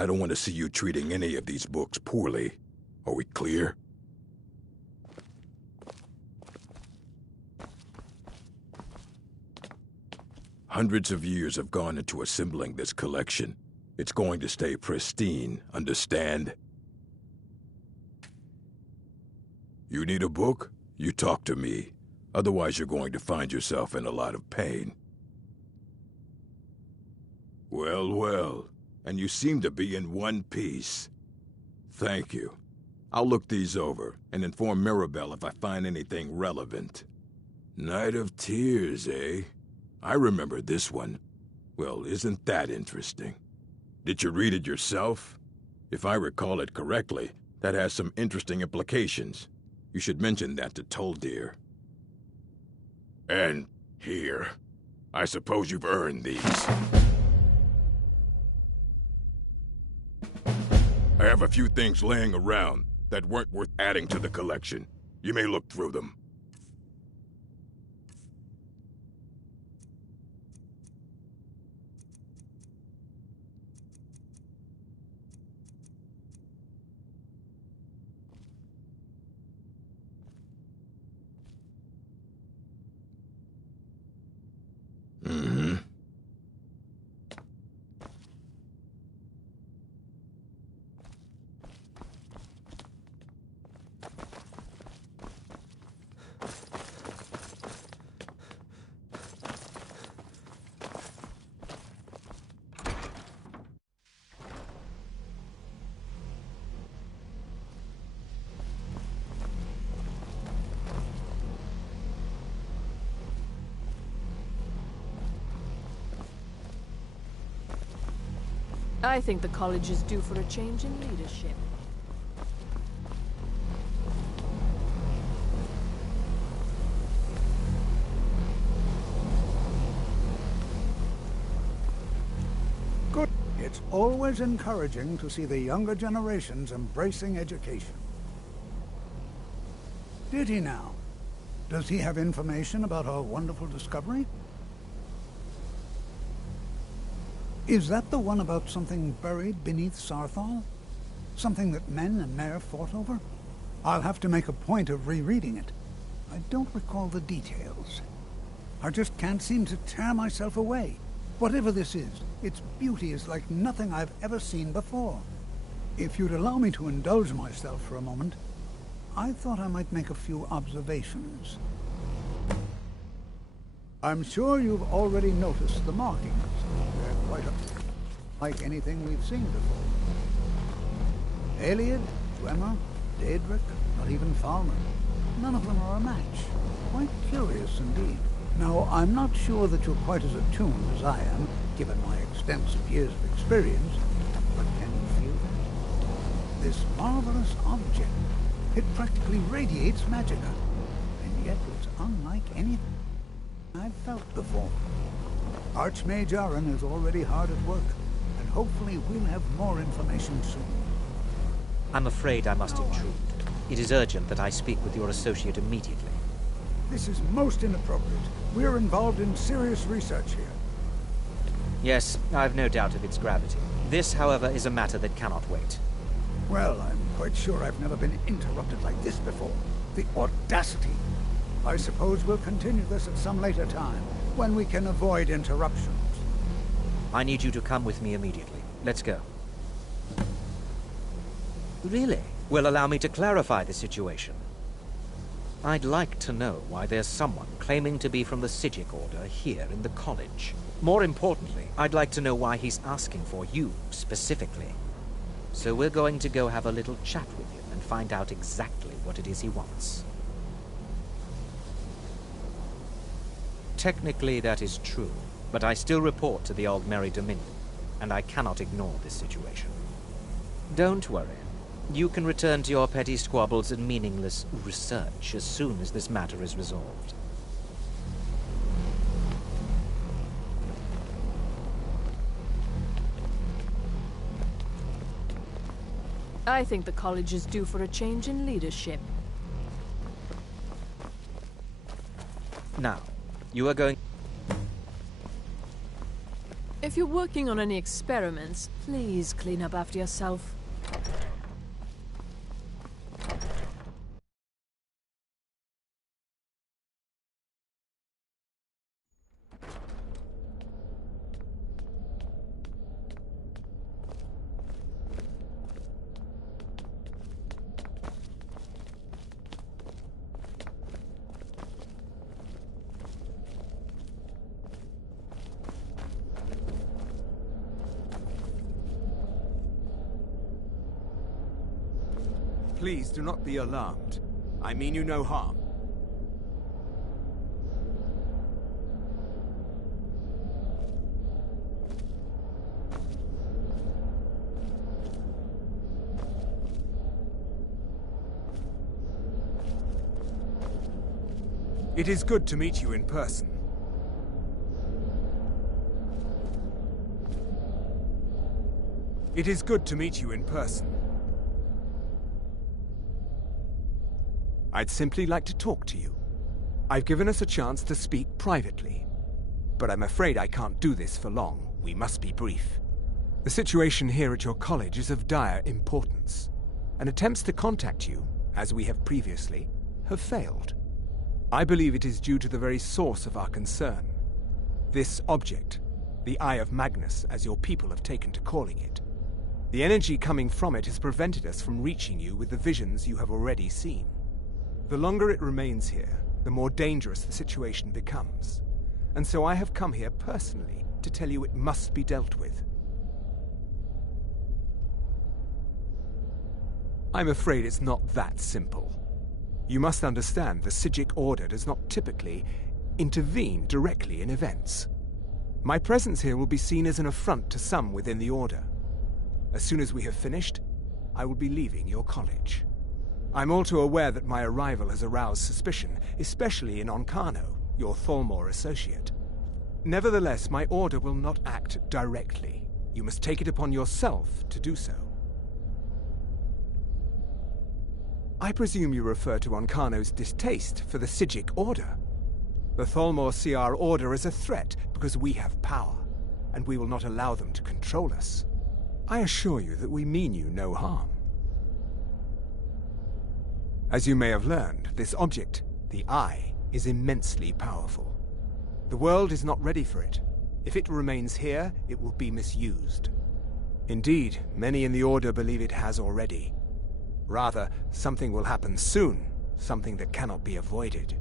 I don't want to see you treating any of these books poorly. Are we clear? Hundreds of years have gone into assembling this collection. It's going to stay pristine, understand? You need a book? You talk to me. Otherwise, you're going to find yourself in a lot of pain. Well, well. And you seem to be in one piece. Thank you. I'll look these over and inform Mirabelle if I find anything relevant. Night of Tears, eh? I remember this one. Well, isn't that interesting? Did you read it yourself? If I recall it correctly, that has some interesting implications. You should mention that to Toldir. And here. I suppose you've earned these. I have a few things laying around that weren't worth adding to the collection. You may look through them. Mm-hmm. I think the college is due for a change in leadership. Good. It's always encouraging to see the younger generations embracing education. Did he now? Does he have information about our wonderful discovery? Is that the one about something buried beneath Sarthal? Something that men and Mare fought over? I'll have to make a point of rereading it. I don't recall the details. I just can't seem to tear myself away. Whatever this is, its beauty is like nothing I've ever seen before. If you'd allow me to indulge myself for a moment, I thought I might make a few observations. I'm sure you've already noticed the markings. They're quite like anything we've seen before. Eliad, Dwemer, Daedric, not even Falmer. None of them are a match. Quite curious indeed. Now, I'm not sure that you're quite as attuned as I am, given my extensive years of experience, but can you feel that? This marvelous object, it practically radiates magicka, and yet it's unlike anything I've felt before. Archmage Aaron is already hard at work, and hopefully we'll have more information soon. I'm afraid I must intrude. It is urgent that I speak with your associate immediately. This is most inappropriate. We're involved in serious research here. Yes, I've no doubt of its gravity. This, however, is a matter that cannot wait. Well, I'm quite sure I've never been interrupted like this before. The audacity! I suppose we'll continue this at some later time, when we can avoid interruptions. I need you to come with me immediately. Let's go. Really? Well, allow me to clarify the situation. I'd like to know why there's someone claiming to be from the Psijic Order here in the college. More importantly, I'd like to know why he's asking for you, specifically. So we're going to go have a little chat with him and find out exactly what it is he wants. Technically, that is true, but I still report to the Aldmeri Dominion, and I cannot ignore this situation. Don't worry. You can return to your petty squabbles and meaningless research as soon as this matter is resolved. I think the college is due for a change in leadership. Now, you are going... If you're working on any experiments, please clean up after yourself. Please do not be alarmed. I mean you no harm. It is good to meet you in person. It is good to meet you in person. I'd simply like to talk to you. I've given us a chance to speak privately. But I'm afraid I can't do this for long. We must be brief. The situation here at your college is of dire importance, and attempts to contact you, as we have previously, have failed. I believe it is due to the very source of our concern. This object, the Eye of Magnus, as your people have taken to calling it. The energy coming from it has prevented us from reaching you with the visions you have already seen. The longer it remains here, the more dangerous the situation becomes. And so I have come here personally to tell you it must be dealt with. I'm afraid it's not that simple. You must understand the Psijic Order does not typically intervene directly in events. My presence here will be seen as an affront to some within the Order. As soon as we have finished, I will be leaving your college. I'm all too aware that my arrival has aroused suspicion, especially in Onkano, your Thalmor associate. Nevertheless, my order will not act directly. You must take it upon yourself to do so. I presume you refer to Onkano's distaste for the Psijic Order. The Thalmor see our order as a threat because we have power, and we will not allow them to control us. I assure you that we mean you no harm. As you may have learned, this object, the Eye, is immensely powerful. The world is not ready for it. If it remains here, it will be misused. Indeed, many in the Order believe it has already. Rather, something will happen soon, something that cannot be avoided.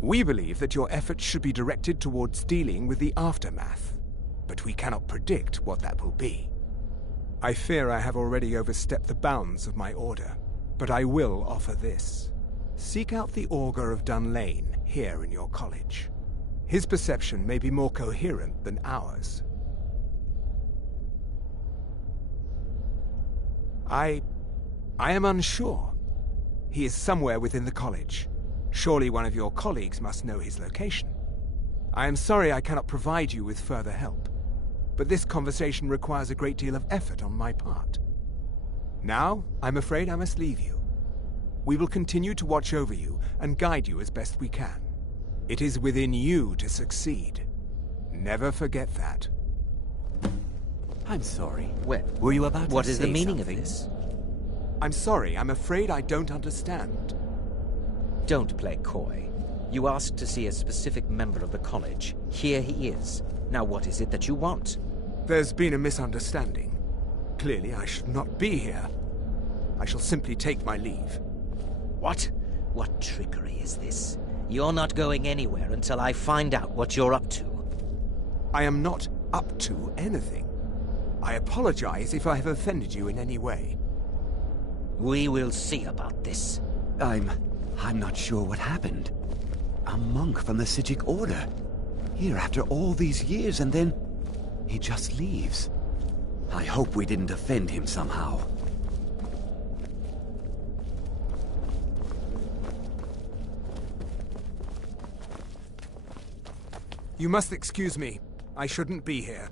We believe that your efforts should be directed towards dealing with the aftermath, but we cannot predict what that will be. I fear I have already overstepped the bounds of my order, but I will offer this. Seek out the Augur of Dunlane here in your college. His perception may be more coherent than ours. I am unsure. He is somewhere within the college. Surely one of your colleagues must know his location. I am sorry I cannot provide you with further help, but this conversation requires a great deal of effort on my part. Now, I'm afraid I must leave you. We will continue to watch over you and guide you as best we can. It is within you to succeed. Never forget that. I'm sorry. Well, Were you about to what is the say meaning something? of this? I'm sorry, I'm afraid I don't understand. Don't play coy. You asked to see a specific member of the college. Here he is. Now what is it that you want? There's been a misunderstanding. Clearly, I should not be here. I shall simply take my leave. What? What trickery is this? You're not going anywhere until I find out what you're up to. I am not up to anything. I apologize if I have offended you in any way. We will see about this. I'm not sure what happened. A monk from the Psijic Order. Here after all these years, and then he just leaves. I hope we didn't offend him somehow. You must excuse me. I shouldn't be here.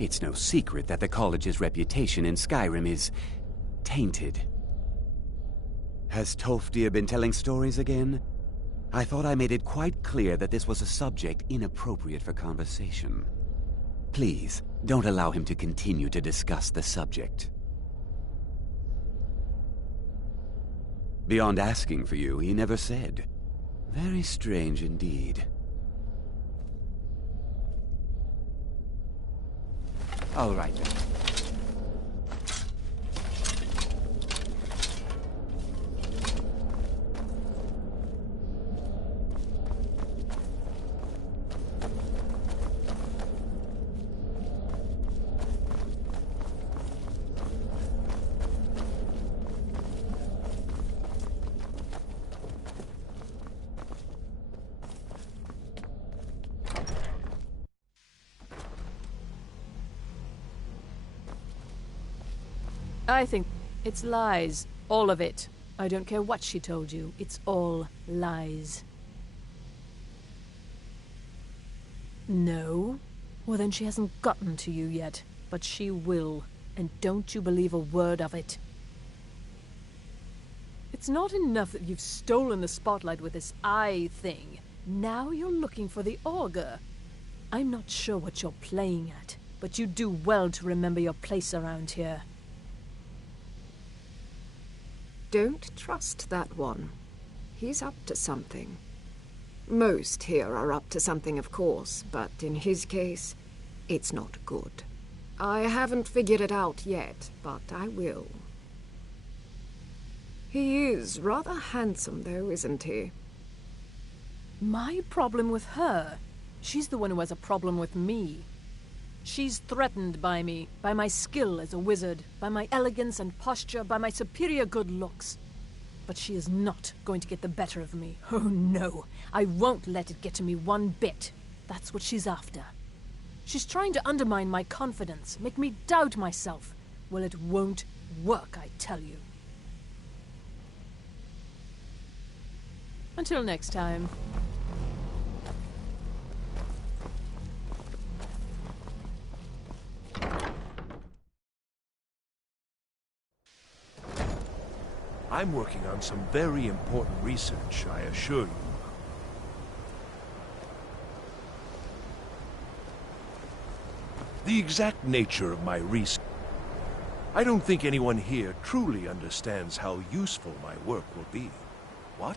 It's no secret that the college's reputation in Skyrim is tainted. Has Tolfdir been telling stories again? I thought I made it quite clear that this was a subject inappropriate for conversation. Please, don't allow him to continue to discuss the subject. Beyond asking for you, he never said. Very strange indeed. All right then. I think it's lies. All of it. I don't care what she told you. It's all lies. No? Well, then she hasn't gotten to you yet. But she will. And don't you believe a word of it. It's not enough that you've stolen the spotlight with this eye thing. Now you're looking for the auger. I'm not sure what you're playing at, but you do well to remember your place around here. Don't trust that one. He's up to something. Most here are up to something, of course, but in his case, it's not good. I haven't figured it out yet, but I will. He is rather handsome, though, isn't he? My problem with her? She's the one who has a problem with me. She's threatened by me, by my skill as a wizard, by my elegance and posture, by my superior good looks. But she is not going to get the better of me. Oh no, I won't let it get to me one bit. That's what she's after. She's trying to undermine my confidence, make me doubt myself. Well, it won't work, I tell you. Until next time. I'm working on some very important research, I assure you. The exact nature of my research. I don't think anyone here truly understands how useful my work will be. What?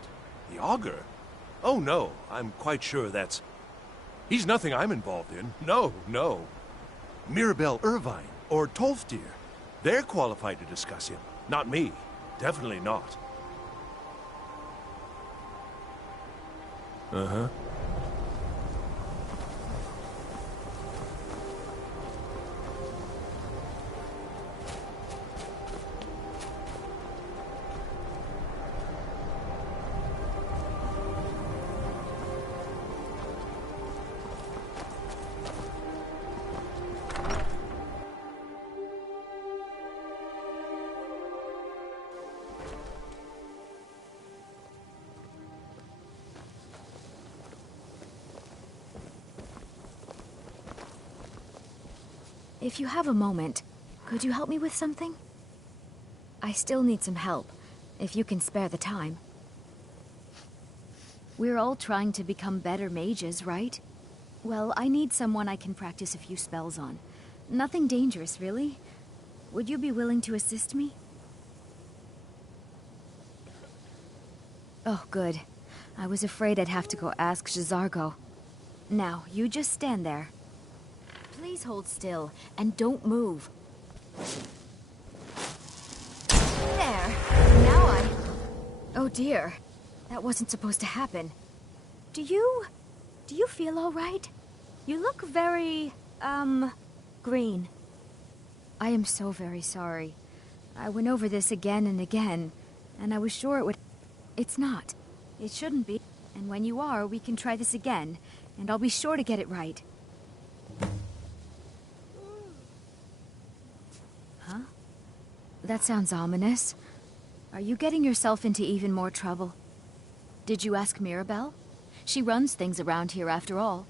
The auger? Oh no, I'm quite sure that's... He's nothing I'm involved in. No, no. Mirabelle Irvine or Tolfdir. They're qualified to discuss him, not me. Definitely not. Uh-huh. If you have a moment, could you help me with something? I still need some help, if you can spare the time. We're all trying to become better mages, right? Well, I need someone I can practice a few spells on. Nothing dangerous, really. Would you be willing to assist me? Oh, good. I was afraid I'd have to go ask J'zargo. Now, you just stand there. Please hold still, and don't move. There! Now Oh dear. That wasn't supposed to happen. Do you feel all right? You look very, green. I am so very sorry. I went over this again and again, and I was sure it would... It's not. It shouldn't be. And when you are, we can try this again, and I'll be sure to get it right. Huh? That sounds ominous. Are you getting yourself into even more trouble? Did you ask Mirabelle? She runs things around here after all.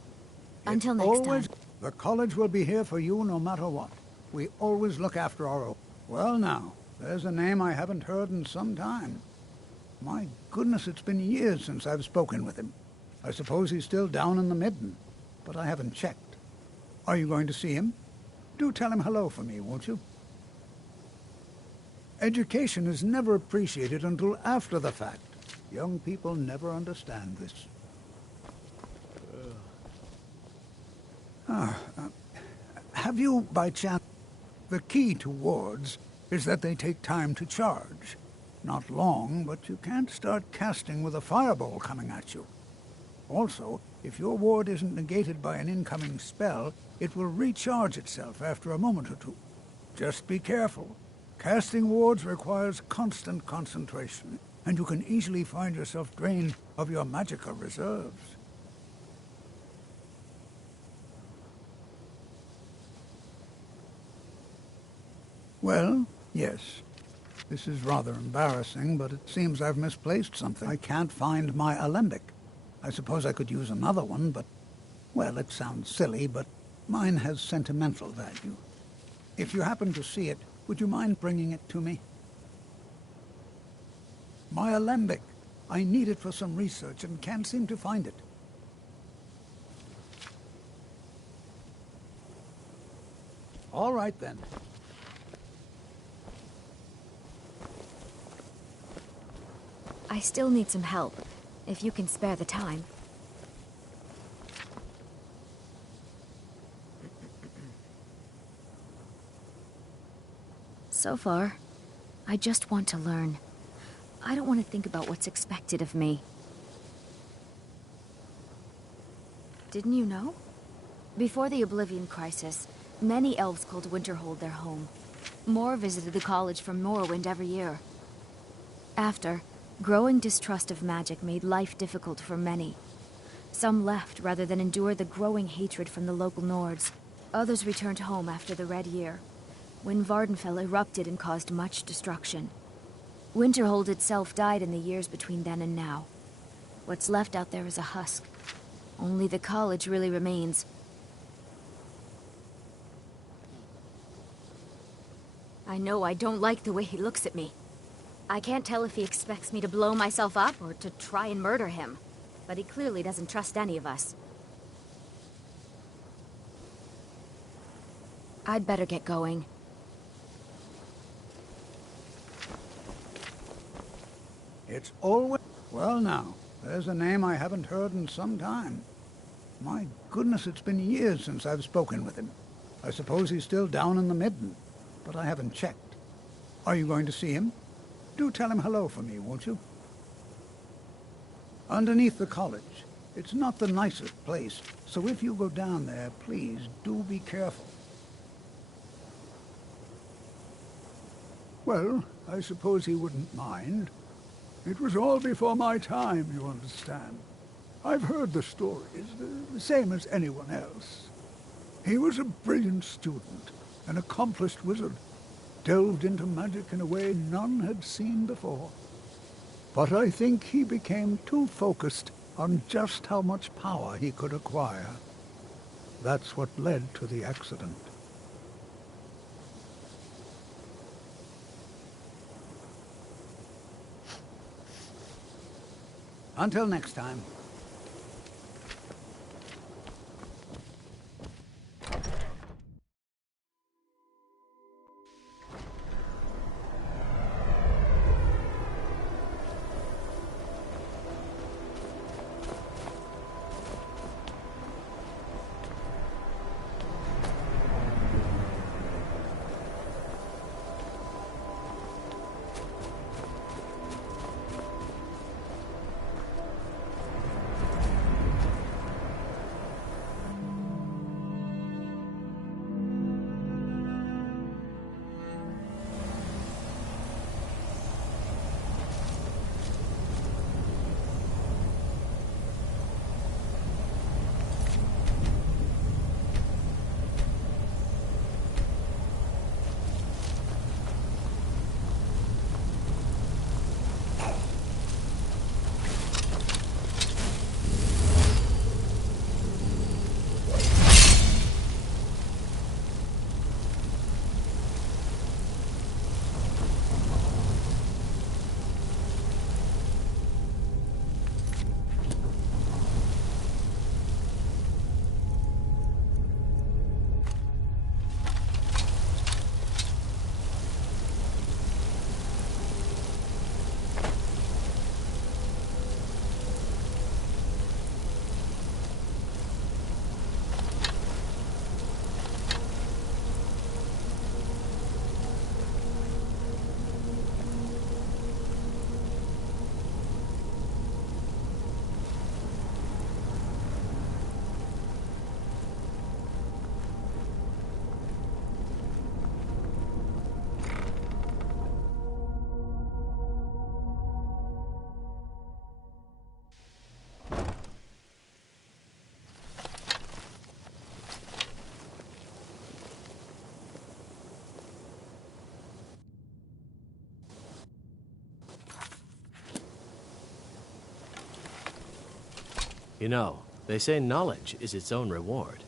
Until next time. The college will be here for you no matter what. We always look after our own. Well now, there's a name I haven't heard in some time. My goodness, it's been years since I've spoken with him. I suppose he's still down in the Midden, but I haven't checked. Are you going to see him? Do tell him hello for me, won't you? Education is never appreciated until after the fact. Young people never understand this. Have you, by chance... The key to wards is that they take time to charge. Not long, but you can't start casting with a fireball coming at you. Also, if your ward isn't negated by an incoming spell, it will recharge itself after a moment or two. Just be careful. Casting wards requires constant concentration, and you can easily find yourself drained of your magicka reserves. Well, yes. This is rather embarrassing, but it seems I've misplaced something. I can't find my alembic. I suppose I could use another one, but... Well, it sounds silly, but mine has sentimental value. If you happen to see it, would you mind bringing it to me? My alembic. I need it for some research and can't seem to find it. All right, then. I still need some help, if you can spare the time. So far, I just want to learn. I don't want to think about what's expected of me. Didn't you know? Before the Oblivion Crisis, many elves called Winterhold their home. More visited the college from Morrowind every year. After, growing distrust of magic made life difficult for many. Some left rather than endure the growing hatred from the local Nords. Others returned home after the Red Year, when Vardenfell erupted and caused much destruction. Winterhold itself died in the years between then and now. What's left out there is a husk. Only the college really remains. I know I don't like the way he looks at me. I can't tell if he expects me to blow myself up or to try and murder him. But he clearly doesn't trust any of us. I'd better get going. It's always... Well now, there's a name I haven't heard in some time. My goodness, it's been years since I've spoken with him. I suppose he's still down in the Midden, but I haven't checked. Are you going to see him? Do tell him hello for me, won't you? Underneath the college. It's not the nicest place, so if you go down there, please do be careful. Well, I suppose he wouldn't mind. It was all before my time, you understand. I've heard the stories, the same as anyone else. He was a brilliant student, an accomplished wizard, delved into magic in a way none had seen before. But I think he became too focused on just how much power he could acquire. That's what led to the accident. Until next time. You know, they say knowledge is its own reward.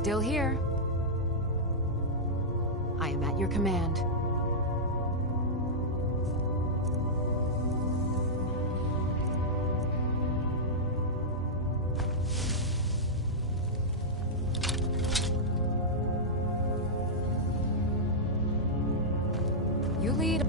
Still here. I am at your command. You lead.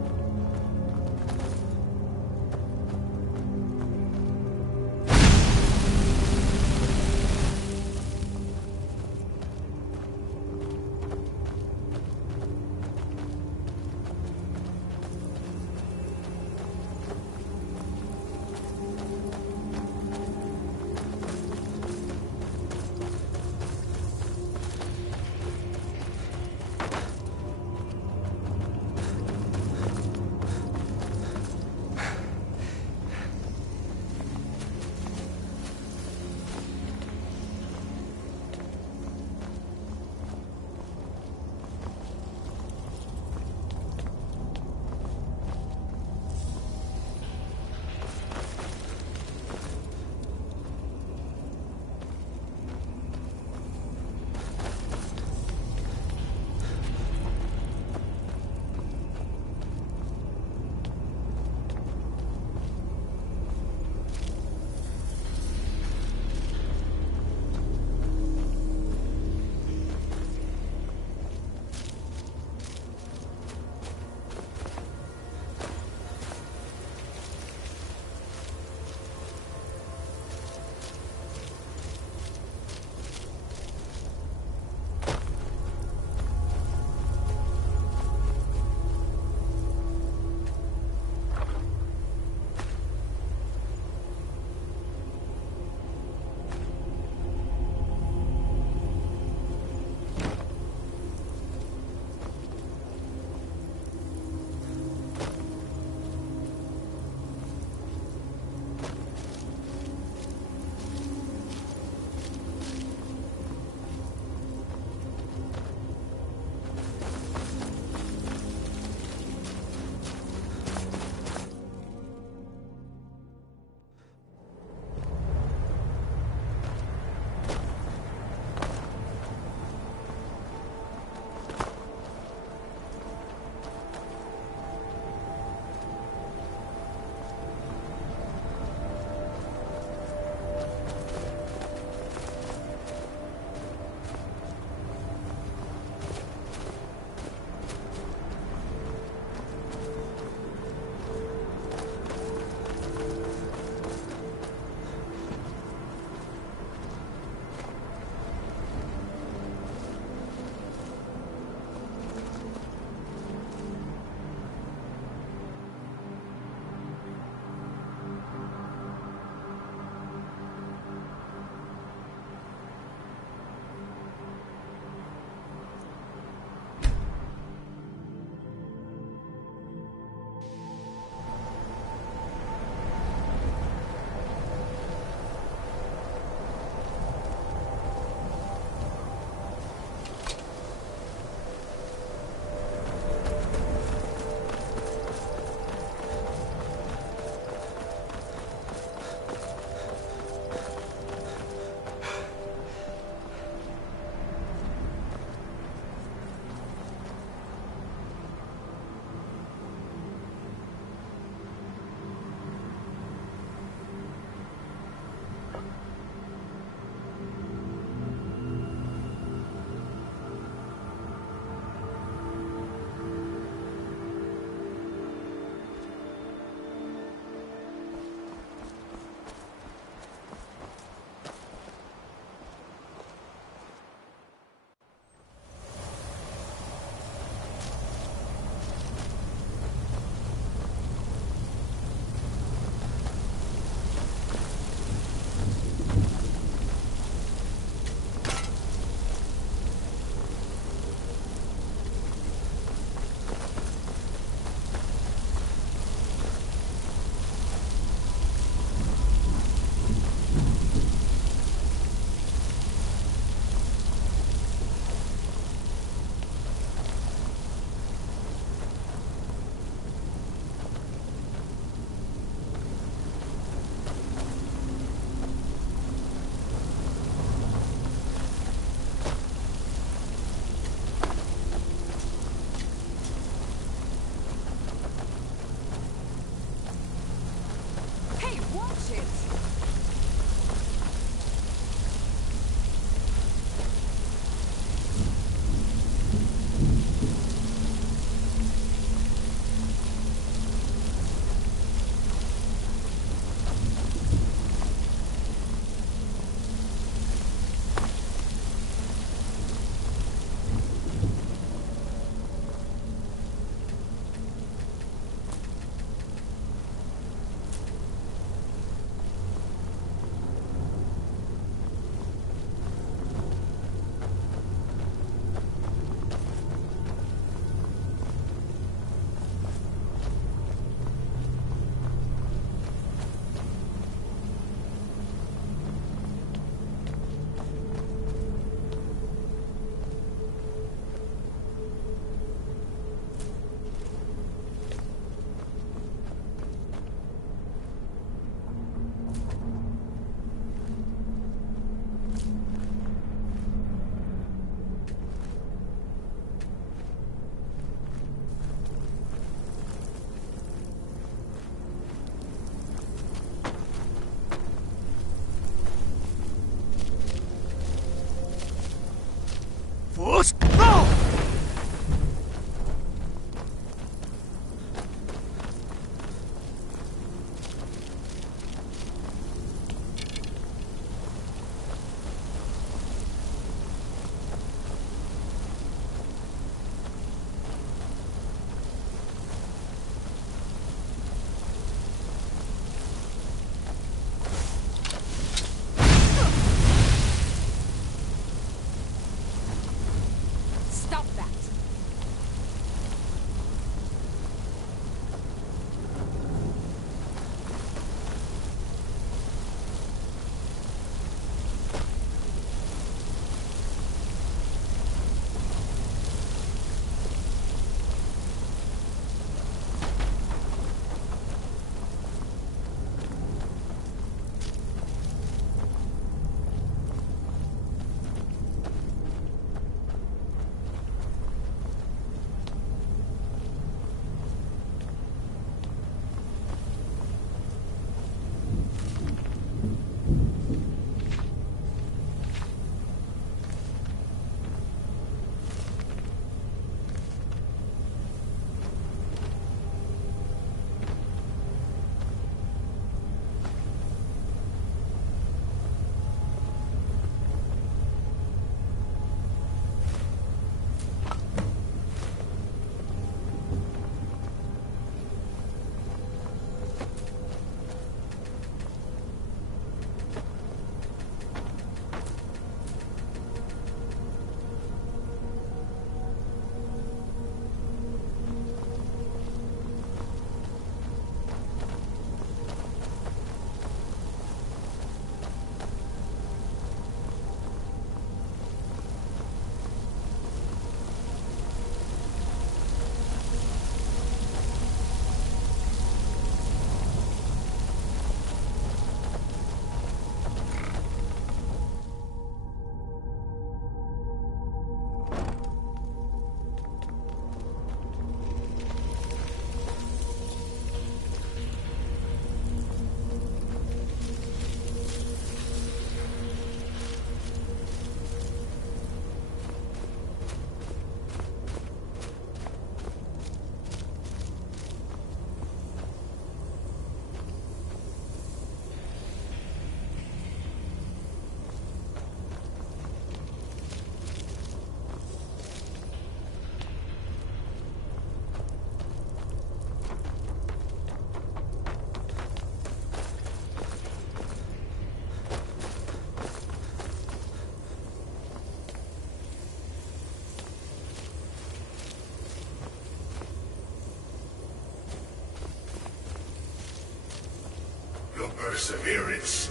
perseverance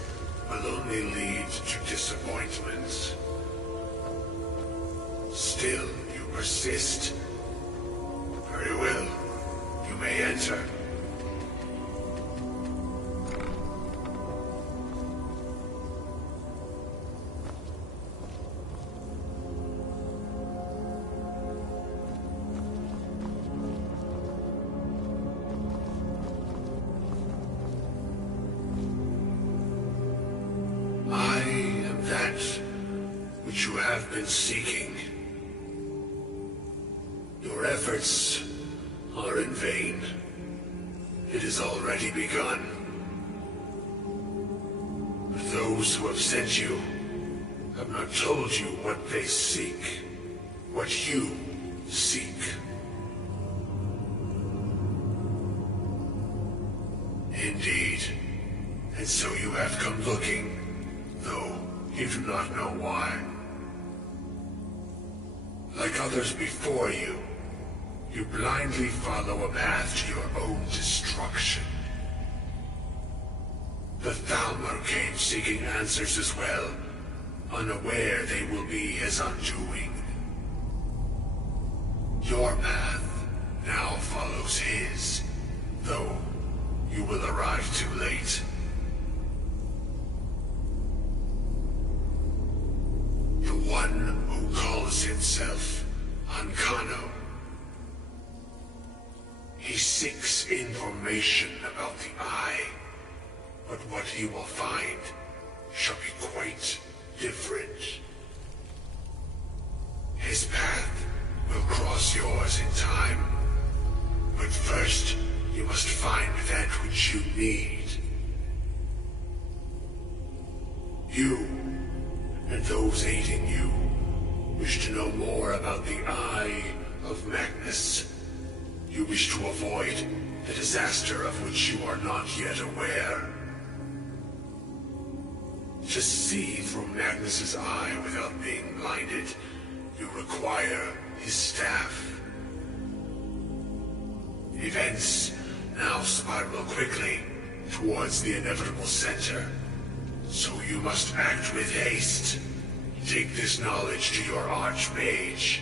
will only lead to disappointment. Still, you persist. Very well. You may enter. I am that which you have been seeking. Your efforts are in vain. It has already begun. But those who have sent you have not told you what they seek, what you seek. Indeed. And so you have come looking, though you do not know why. Like others before you, you blindly follow a path to your own destruction. The Thalmor came seeking answers as well, unaware they will be his undoing. Your path now follows his, though you will arrive too late. The one who calls himself Ancano. He seeks information about the Eye, but what he will find shall be quite different. His path will cross yours in time, but first you must find that which you need. You, and those aiding you, wish to know more about the Eye of Magnus. You wish to avoid the disaster of which you are not yet aware. To see through Magnus's eye without being blinded, you require his staff. Events now spiral quickly towards the inevitable center, so you must act with haste. Take this knowledge to your Archmage.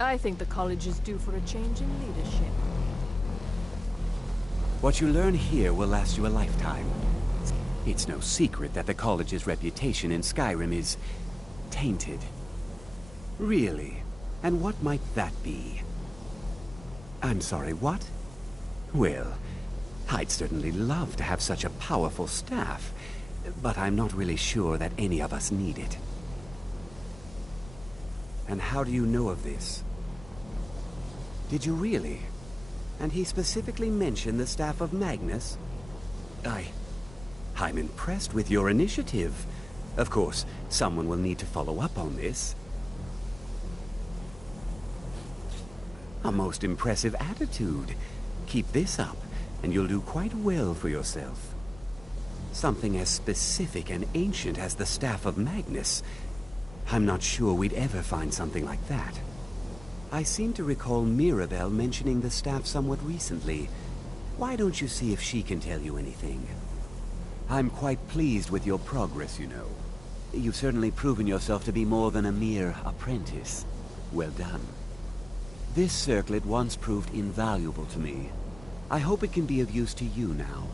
I think the college is due for a change in leadership. What you learn here will last you a lifetime. It's no secret that the college's reputation in Skyrim is tainted. Really? And what might that be? I'm sorry, what? Well, I'd certainly love to have such a powerful staff, but I'm not really sure that any of us need it. And how do you know of this? Did you really? And he specifically mentioned the staff of Magnus? I'm impressed with your initiative. Of course, someone will need to follow up on this. A most impressive attitude. Keep this up, and you'll do quite well for yourself. Something as specific and ancient as the Staff of Magnus. I'm not sure we'd ever find something like that. I seem to recall Mirabelle mentioning the staff somewhat recently. Why don't you see if she can tell you anything? I'm quite pleased with your progress, you know. You've certainly proven yourself to be more than a mere apprentice. Well done. This circlet once proved invaluable to me. I hope it can be of use to you now.